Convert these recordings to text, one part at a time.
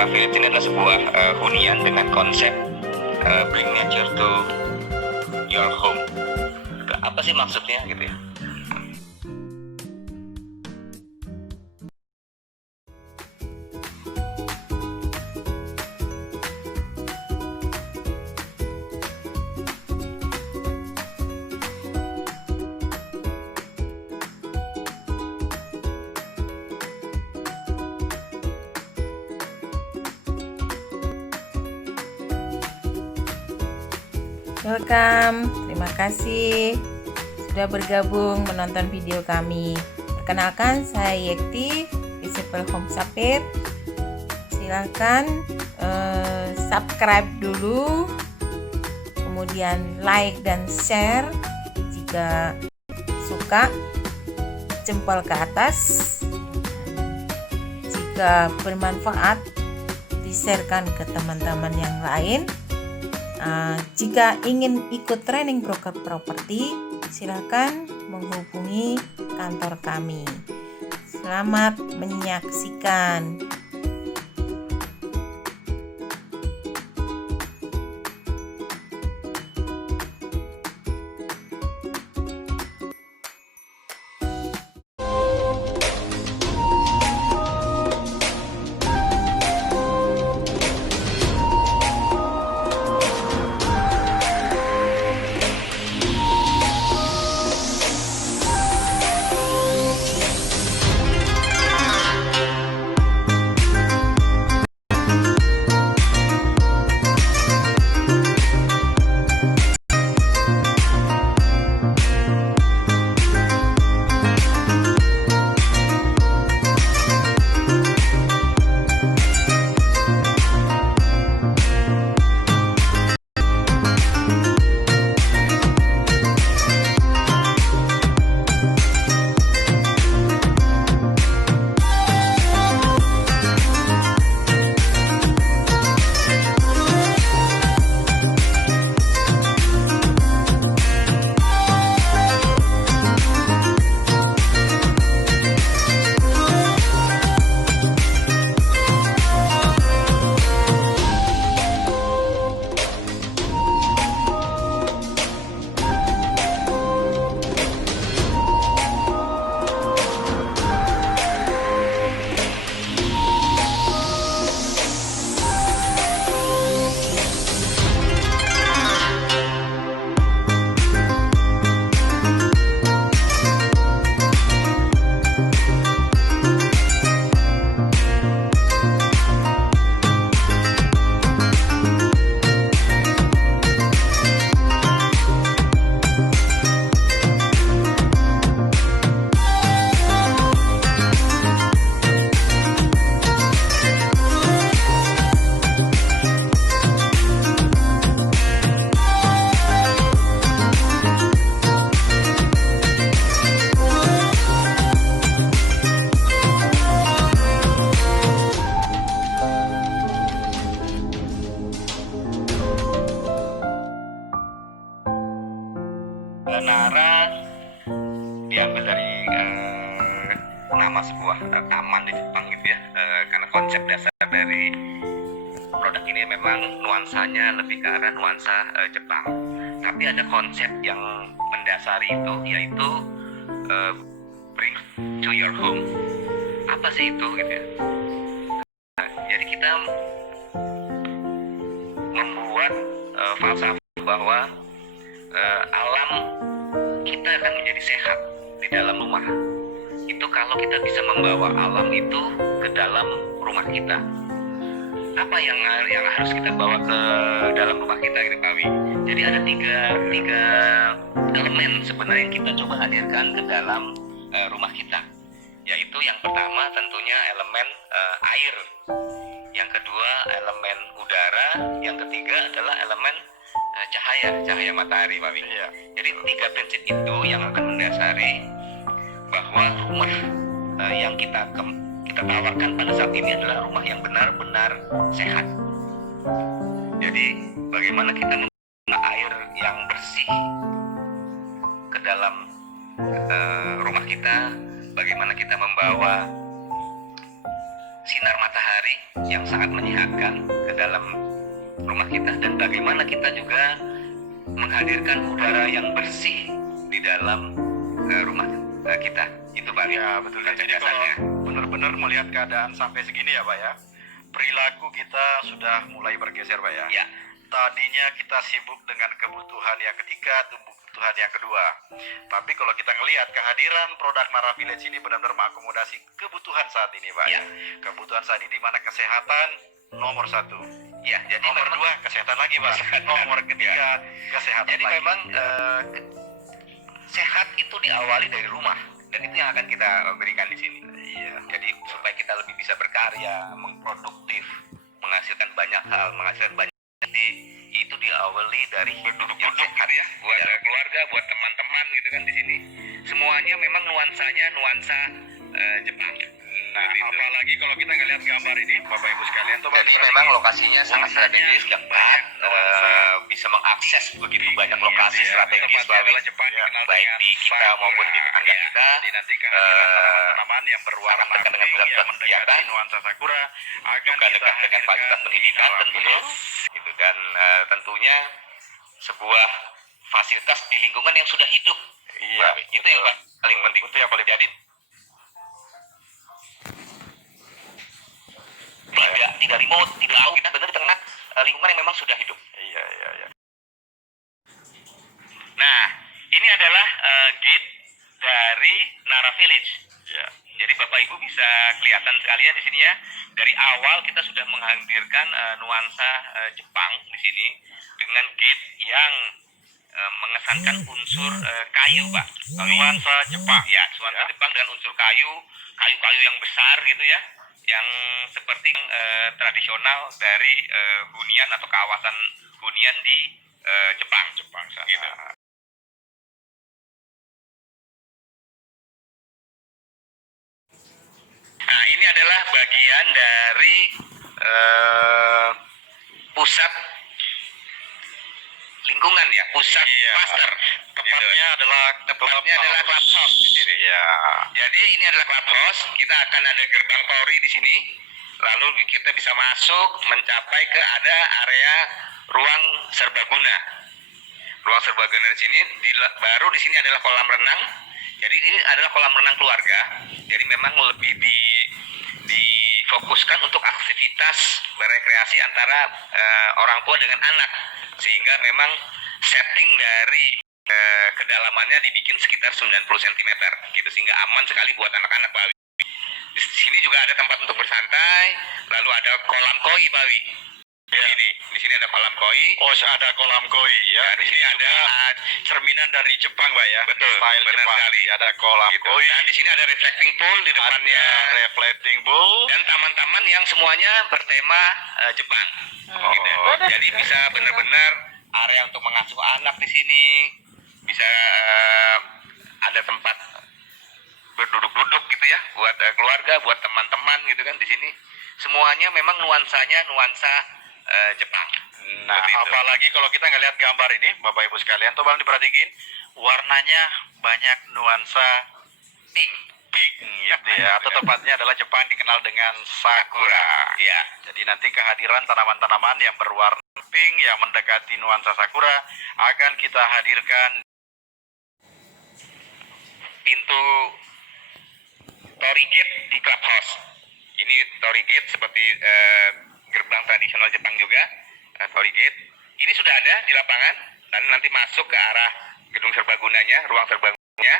Rumah Village ini adalah sebuah hunian dengan konsep bring nature to your home. Apa sih maksudnya gitu ya? Welcome, terima kasih sudah bergabung menonton video kami. Perkenalkan, saya Yekti, Visible Home Sapir. Silahkan subscribe dulu, kemudian like dan share jika suka, jempol ke atas. Jika bermanfaat, di-sharekan ke teman-teman yang lain. Jika ingin ikut training broker properti, silakan menghubungi kantor kami. Selamat menyaksikan. Nara diambil dari nama sebuah taman di Jepang gitu ya, karena konsep dasar dari produk ini memang nuansanya lebih ke arah nuansa Jepang, tapi ada konsep yang mendasari itu, yaitu bring to your home. Apa sih itu gitu ya? Jadi kita membuat falsafah bahwa alam kita akan menjadi sehat di dalam rumah itu kalau kita bisa membawa alam itu ke dalam rumah kita. Apa yang harus kita bawa ke dalam rumah kita gitu Pak Wi? Jadi ada tiga elemen sebenarnya yang kita coba hadirkan ke dalam rumah kita, yaitu yang pertama tentunya elemen air, yang kedua elemen udara, yang ketiga adalah elemen cahaya matahari Pak Wi. Ya. Jadi tiga prinsip itu yang akan mendasari bahwa rumah yang kita tawarkan pada saat ini adalah rumah yang benar-benar sehat. Jadi bagaimana kita membawa air yang bersih ke dalam rumah kita, bagaimana kita membawa sinar matahari yang sangat menyehatkan ke dalam rumah kita, dan bagaimana kita juga menghadirkan udara yang bersih di dalam rumah kita. Itu Pak. Ya betul. Jadi kalau benar-benar melihat keadaan sampai segini ya Pak ya, perilaku kita sudah mulai bergeser Pak ya. Ya. Tadinya kita sibuk dengan kebutuhan yang ketiga, kebutuhan yang kedua. Tapi kalau kita ngelihat kehadiran produk Nara Village ini benar-benar mengakomodasi kebutuhan saat ini Pak. Ya. Kebutuhan saat ini di mana kesehatan nomor 1. Ya, jadi Nomor memang 2 kesehatan lagi Pak. Nomor ketiga kesehatan jadi lagi. memang sehat itu diawali dari rumah, dan itu yang akan kita berikan di sini. Iya. Jadi supaya kita lebih bisa berkarya, mengproduktif, menghasilkan banyak hal, menghasilkan banyak. Jadi itu diawali dari berduduk-duduk gitu ya, buat keluarga, buat teman-teman gitu kan di sini. Semuanya memang nuansanya nuansa Jepang. Nah, apalagi kalau kita ngelihat gambar ini, Bapak Ibu sekalian, tuh Jadi memang lokasinya sangat strategis, dekat, bisa mengakses begitu banyak lokasi strategis, baik di kita maupun di tetangga kita. Jadi nanti kehadiran tanaman-tanaman yang berwarna sangat dekat dengan pink, pusat yang mendekati kegiatan, nuansa sakura akan juga kita dekat dengan hadirkan fasilitas di pendidikan Nara tentunya, Village. gitu. Dan tentunya sebuah fasilitas di lingkungan yang sudah hidup. Iya, Itu yang paling penting. Itu yang paling Jadi tidak remote, tidak jauh, kita benar di tengah lingkungan yang memang sudah hidup. Iya, iya, iya. Nah, ini adalah gate dari Nara Village. Ya. Jadi Bapak Ibu bisa kelihatan sekalian di sini ya. Dari awal kita sudah menghadirkan nuansa Jepang di sini dengan gate yang mengesankan unsur kayu, Pak. Nuansa Jepang, ya, nuansa Jepang dengan unsur kayu, kayu-kayu yang besar gitu ya, yang seperti tradisional dari hunian atau kawasan hunian di Jepang sana. Gitu. Nah, ini adalah bagian dari pusat lingkungan ya, pusat cluster. Tepatnya adalah clubhouse di sini. Ya. Jadi ini adalah clubhouse. Kita akan ada gerbang Polri di sini. Lalu kita bisa masuk mencapai ke ada area ruang serbaguna. Ruang serbaguna di sini, baru di sini adalah kolam renang. Jadi ini adalah kolam renang keluarga. Jadi memang lebih difokuskan untuk aktivitas berekreasi antara orang tua dengan anak, sehingga memang setting dari kedalamannya dibikin sekitar 90 cm gitu, sehingga aman sekali buat anak-anak, Pak Wi. Di sini juga ada tempat untuk bersantai, lalu ada kolam koi, Pak Wi. Di sini ada kolam koi. Oh, ada kolam koi ya. Di sini ada cerminan dari Jepang, Pak ya. Betul, Style benar Jepang. sekali. Ada kolam gitu. koi. Dan di sini ada reflecting pool di depannya. Ada reflecting pool Dan taman-taman yang semuanya bertema Jepang. Gitu. Jadi bisa benar-benar area untuk mengasuh anak di sini. Bisa ada tempat berduduk-duduk gitu ya, buat keluarga, buat teman-teman gitu kan di sini. Semuanya memang nuansanya nuansa Jepang. Nah, apalagi kalau kita ngelihat gambar ini, Bapak Ibu sekalian, tuh Bang diperhatiin, warnanya banyak nuansa Pink. gitu ya. Atau tepatnya adalah Jepang dikenal dengan sakura. Ya. Jadi nanti kehadiran tanaman-tanaman yang berwarna pink yang mendekati nuansa sakura akan kita hadirkan. Pintu Torii Gate di clubhouse. Ini Torii Gate seperti gerbang tradisional Jepang juga, Torii Gate. Ini sudah ada di lapangan, dan nanti masuk ke arah gedung serbagunanya, ruang serbagunanya,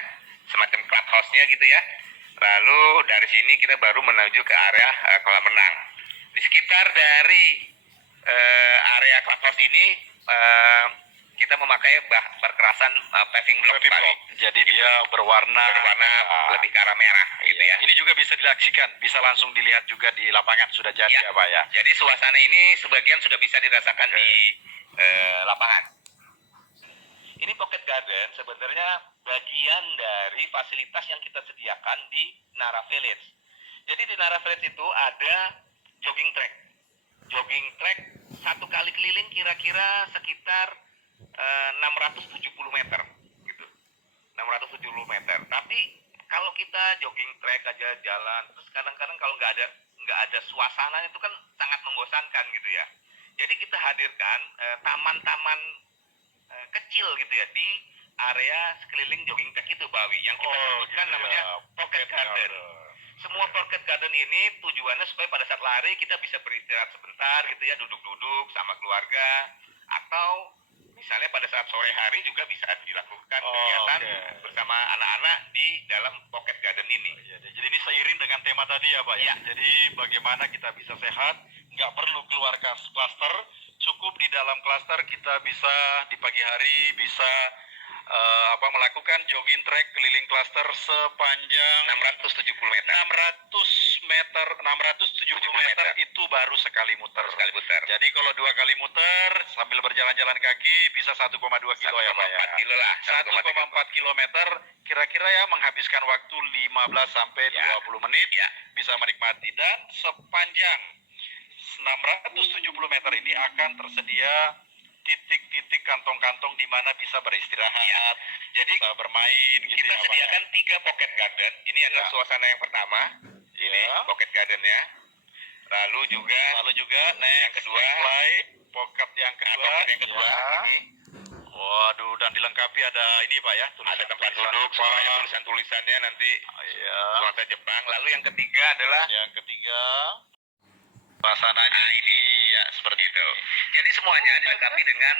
semacam clubhouse-nya gitu ya. Lalu dari sini kita baru menuju ke area kolam renang. Di sekitar dari area clubhouse ini kita memakai perkerasan paving block. Jadi dia berwarna lebih ke arah merah gitu ya. Ini juga bisa dilaksikan, bisa langsung dilihat juga di lapangan, sudah jadi ya Pak ya. Jadi suasana ini sebagian sudah bisa dirasakan di lapangan. Ini Pocket Garden sebenarnya bagian dari fasilitas yang kita sediakan di Nara Village. Jadi di Nara Village itu ada jogging track. Jogging track satu kali keliling kira-kira sekitar 670 meter gitu. 670 meter. Tapi kalau kita jogging track aja jalan, terus kadang-kadang kalau nggak nggak ada suasana, itu kan sangat membosankan gitu ya. Jadi kita hadirkan taman-taman kecil gitu ya di area sekeliling jogging track itu, Bawi, yang kita sebutkan gitu namanya ya, pocket garden. Semua pocket garden ini tujuannya supaya pada saat lari kita bisa beristirahat sebentar gitu ya, duduk-duduk sama keluarga, atau misalnya pada saat sore hari juga bisa dilakukan kegiatan bersama anak-anak di dalam pocket garden ini. Jadi ini seiring dengan tema tadi ya Pak ya. Jadi bagaimana kita bisa sehat, nggak perlu keluar klaster, cukup di dalam klaster kita bisa di pagi hari bisa melakukan jogging track keliling klaster sepanjang 670 meter. 670 meter itu baru sekali muter. Jadi kalau 2 kali muter sambil berjalan-jalan kaki bisa 1,2 kilo ya Pak ya. 1,4 kilo lah. 1,4 kilometer kira-kira ya menghabiskan waktu 15 sampai 20 menit Ya. bisa menikmati, dan sepanjang 670 meter ini akan tersedia titik-titik kantong-kantong di mana bisa beristirahat, Jadi bisa bermain gitu kita ya, Pak. sediakan 3 pocket garden. Ini adalah suasana yang pertama. Ini pocket gardennya. Lalu juga yang kedua, pocket yang kedua. Ini Waduh, dan dilengkapi ada ini Pak ya, ada tempat duduk, semuanya tulisan-tulisannya nanti Iya. nuansa Jepang. Lalu yang ketiga adalah Yang ketiga suasananya ini ya seperti itu. jadi semuanya dilengkapi dengan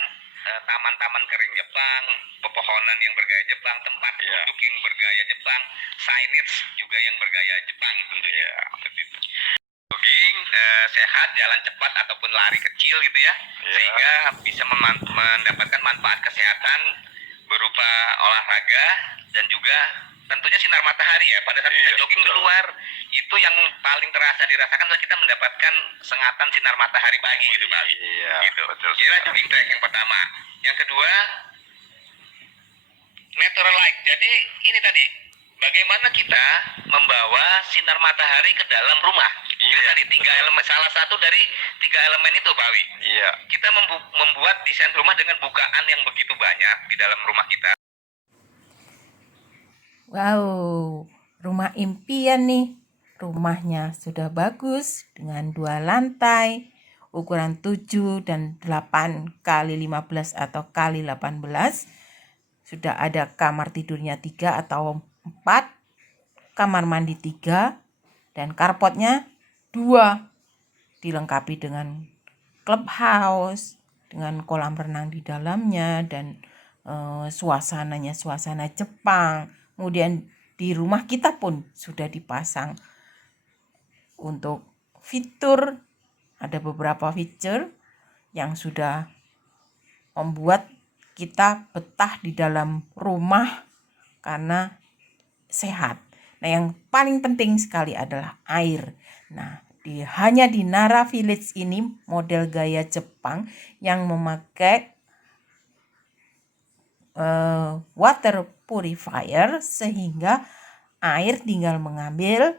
taman-taman kering Jepang, pepohonan yang bergaya Jepang, tempat duduk yang bergaya Jepang, signage juga yang bergaya Jepang tentunya. Seperti itu. Jogging sehat, jalan cepat ataupun lari kecil gitu ya, sehingga bisa mendapatkan manfaat kesehatan berupa olahraga dan juga tentunya sinar matahari ya. Pada saat kita jogging keluar, itu yang paling terasa dirasakan adalah kita mendapatkan sengatan sinar matahari pagi gitu, Pak. Iya, Gitu. betul. Inilah jogging track yang pertama. Yang kedua, natural light. Jadi ini tadi, bagaimana kita membawa sinar matahari ke dalam rumah. Itu tadi 3 elemen, salah satu dari 3 elemen itu, Pak Wi. Iya. Kita membuat desain rumah dengan bukaan yang begitu banyak di dalam rumah kita. Wow, rumah impian nih. Rumahnya sudah bagus dengan 2 lantai, ukuran 7 dan 8 kali 15 atau kali 18. Sudah ada kamar tidurnya 3 atau 4, kamar mandi 3, dan carportnya 2. Dilengkapi dengan clubhouse, dengan kolam renang di dalamnya, dan suasananya suasana Jepang. Kemudian di rumah kita pun sudah dipasang untuk fitur, ada beberapa fitur yang sudah membuat kita betah di dalam rumah karena sehat. Nah, yang paling penting sekali adalah air. Nah, hanya di Nara Village ini model gaya Jepang yang memakai water purifier, sehingga air tinggal mengambil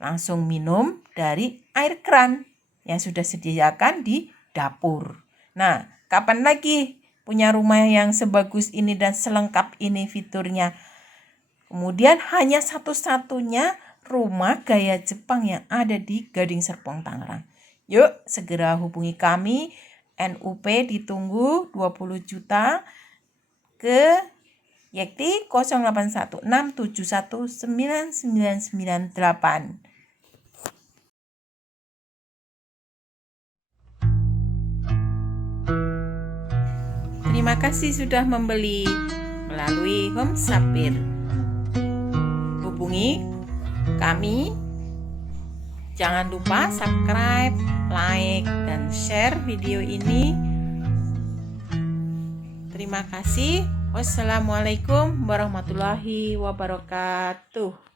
langsung minum dari air keran yang sudah disediakan di dapur. Nah, kapan lagi punya rumah yang sebagus ini dan selengkap ini fiturnya? Kemudian hanya satu-satunya rumah gaya Jepang yang ada di Gading Serpong, Tangerang. Yuk, segera hubungi kami. NUP ditunggu 20 juta ke Yekti 0816719998. Terima kasih sudah membeli melalui Home Sapir. Hubungi kami. Jangan lupa subscribe, like, dan share video ini. Terima kasih. Wassalamualaikum warahmatullahi wabarakatuh.